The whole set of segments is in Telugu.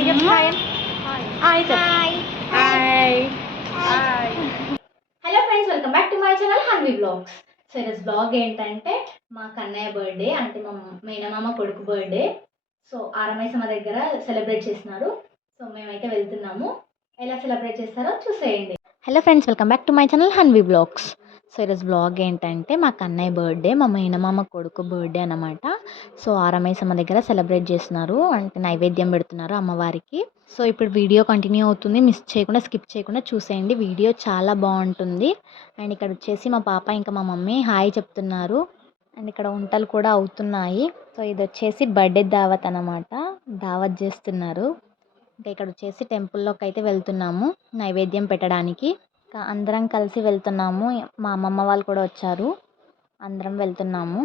Hello friends, welcome back to my channel Hanvi vlogs. So ఈరోజు బ్లాగ్ ఏంటంటే మా కన్నయ్య బర్త్డే, అంటే మా మేనమామ కొడుకు బర్త్డే. సో ఆరమైసమ్మ దగ్గర సెలబ్రేట్ చేస్తున్నారు. సో మేమైతే వెళ్తున్నాము. ఎలా సెలబ్రేట్ చేస్తారో చూసేయండి. Hello friends, welcome back to my channel Hanvi vlogs. So ఈరోజు బ్లాగ్ ఏంటంటే మా కన్నయ్య బర్త్డే, మా మేనమామ కొడుకు బర్త్డే అనమాట. సో ఆరమైసమ్మ దగ్గర సెలబ్రేట్ చేస్తున్నారు, అంటే నైవేద్యం పెడుతున్నారు అమ్మవారికి. సో ఇప్పుడు వీడియో కంటిన్యూ అవుతుంది, మిస్ చేయకుండా స్కిప్ చేయకుండా చూసేయండి. వీడియో చాలా బాగుంటుంది. అండ్ ఇక్కడ వచ్చేసి మా పాప ఇంకా మా మమ్మీ హాయ్ చెప్తున్నారు. అండ్ ఇక్కడ వంటలు కూడా అవుతున్నాయి. సో ఇది వచ్చేసి బర్త్డే దావత్ అనమాట, దావత్ చేస్తున్నారు. ఇంకా ఇక్కడ వచ్చేసి టెంపుల్లోకి అయితే వెళ్తున్నాము నైవేద్యం పెట్టడానికి. అందరం కలిసి వెళ్తున్నాము, మా అమ్మమ్మ వాళ్ళు కూడా వచ్చారు, అందరం వెళ్తున్నాము.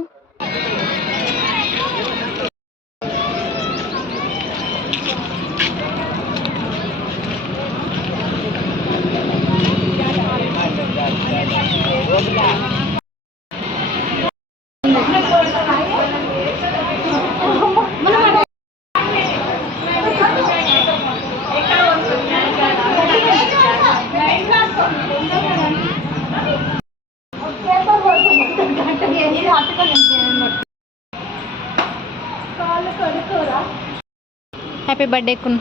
హ్యాపీ బర్త్డే కున్.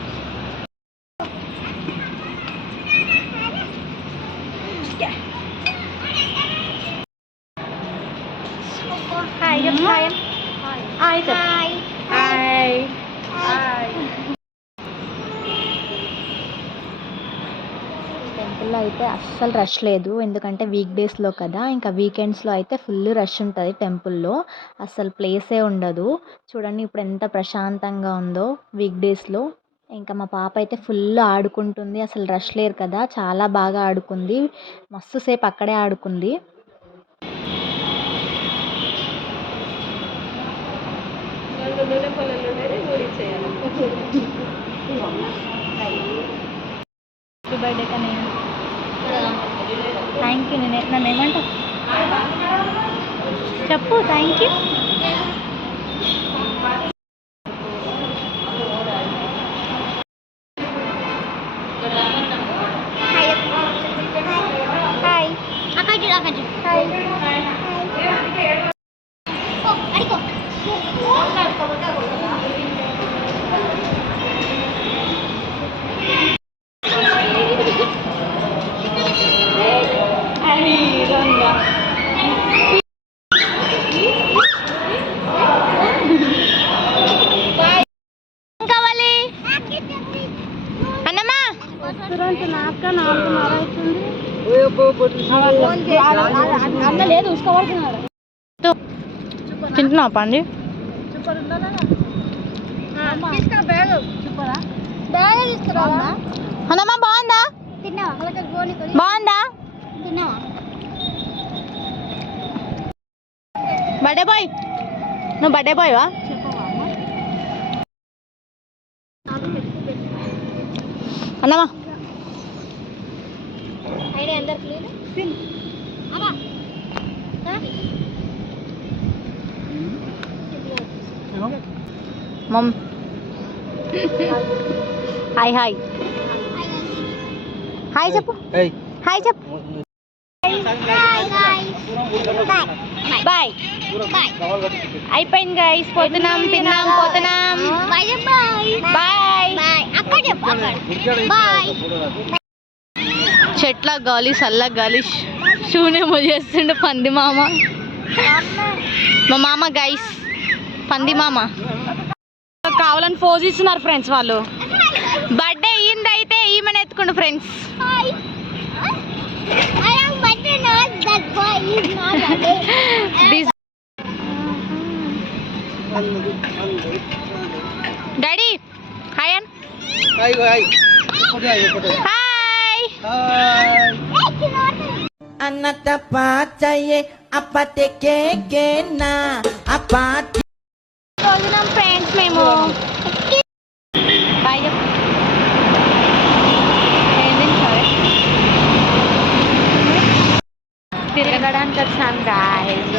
టెంపుల్లో అయితే అస్సలు రష్ లేదు, ఎందుకంటే వీక్ డేస్లో కదా. ఇంకా వీకెండ్స్లో అయితే ఫుల్ రష్ ఉంటుంది టెంపుల్లో, అస్సలు ప్లేసే ఉండదు. చూడండి ఇప్పుడు ఎంత ప్రశాంతంగా ఉందో వీక్ డేస్లో. ఇంకా మా పాప అయితే ఫుల్ ఆడుకుంటుంది, అసలు రష్ లేరు కదా, చాలా బాగా ఆడుకుంది, మస్తు సేపు అక్కడే ఆడుకుంది. Happy birthday Kannayya. Thank you. నన్ను ఏమంటా చెప్పు. Thank you. తింటున్నావు పండి? అన్నమ్మా బాగుందా? బాగుందా? బర్త్డే బాయ్, నువ్వు బర్త్డే బాయ్వా? అన్నమ్మా మమ్ హాయ్ హాయ్ హాయ్ చెప్పు. హాయ్ చెప్పు. బాయ్. అయిపోయింది గైస్, పోతున్నాం, తిన్నాం, పోతున్నాం. బాయ్. చెట్ల గాలి, చల్ల గాలి, శూన్యము చేస్తుండే పంది మామ. మా మామ గైస్, పంది మామ కావాలని ఫోజ్ ఇస్తున్నారు ఫ్రెండ్స్ వాళ్ళు. బర్త్డే అయ్యింది అయితే ఈమెను ఎత్తుకుండు ఫ్రెండ్స్. డాడీ హాయ్ అన్. హాయ్ అన్నత పాచయే అప్పతే కేకేనా అపాతి రోజునం ఫ్రెండ్స్ మేము. బాయ్ చెప్పు. తిరగడానికి వచ్చాను గాయ్స్.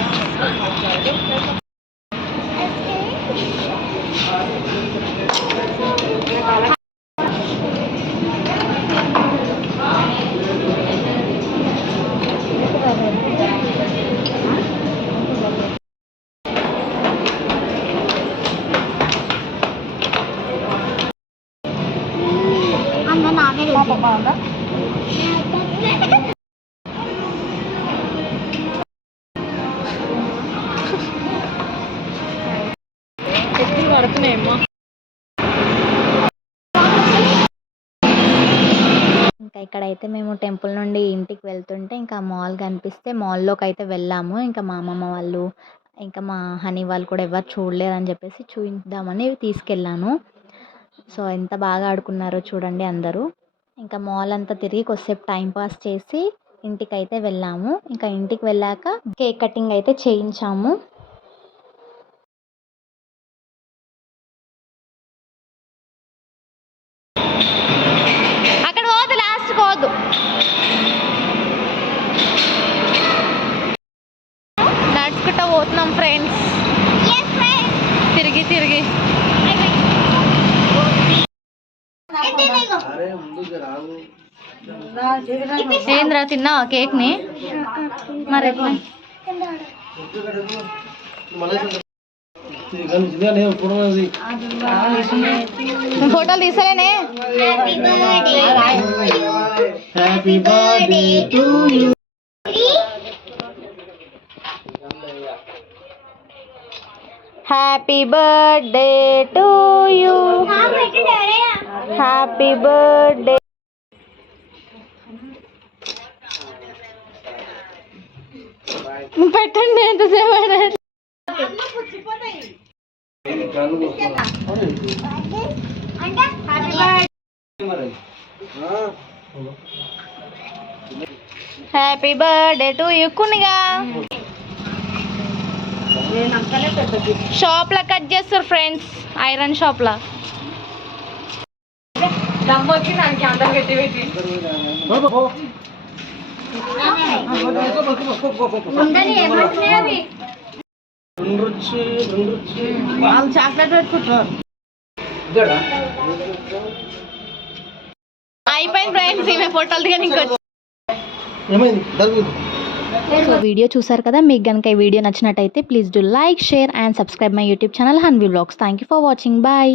ఎత్తులు పడుతున్నాయమ్మా. ఇంకా ఇక్కడైతే మేము టెంపుల్ నుండి ఇంటికి వెళ్తుంటే ఇంకా మాల్ కనిపిస్తే మాల్లోకి అయితే వెళ్ళాము. ఇంకా మా అమ్మమ్మ వాళ్ళు ఇంకా మా హనీ వాళ్ళు కూడా ఎవరు చూడలేదని చెప్పేసి చూపిద్దామని తీసుకెళ్ళాను. సో ఎంత బాగా ఆడుకున్నారో చూడండి అందరూ. ఇంకా మాల్ అంతా తిరిగి కొద్దిసేపు టైం పాస్ చేసి ఇంటికైతే వెళ్ళాము. ఇంకా ఇంటికి వెళ్ళాక కేక్ కటింగ్ అయితే చేయించాము. అక్కడ పోదు, లాస్ట్ పోదు. నడుచుకుంటా పోతున్నాం ఫ్రెండ్స్, తిరిగి తిరిగి. ఏంద్రా తిన్నావా కేక్ని? మరి ఎట్లా? ఫోటోలు తీసలేనే. Happy birthday to you. Happy birthday to you. Happy birthday. పెట్టండి ఎంతసేపు అయినా. హ్యాపీ బర్త్డే టు యూ కునిగా. షాప్ లా కట్ చేస్తారు ఫ్రెండ్స్, ఐరన్ షాప్ లా. చాక్లెట్ పెట్టుకుంటున్నారు. అయిపోయింది ఫ్రెండ్స్, ఈమె ఫోటోలు దిగని ఇంకొచ్చి. సో వీడియో చూసారు కదా, మీకు కనుక ఈ వీడియో నచ్చినట్టయితే please do like, share and subscribe my YouTube channel Hanvi vlogs. Thank you for watching. Bye.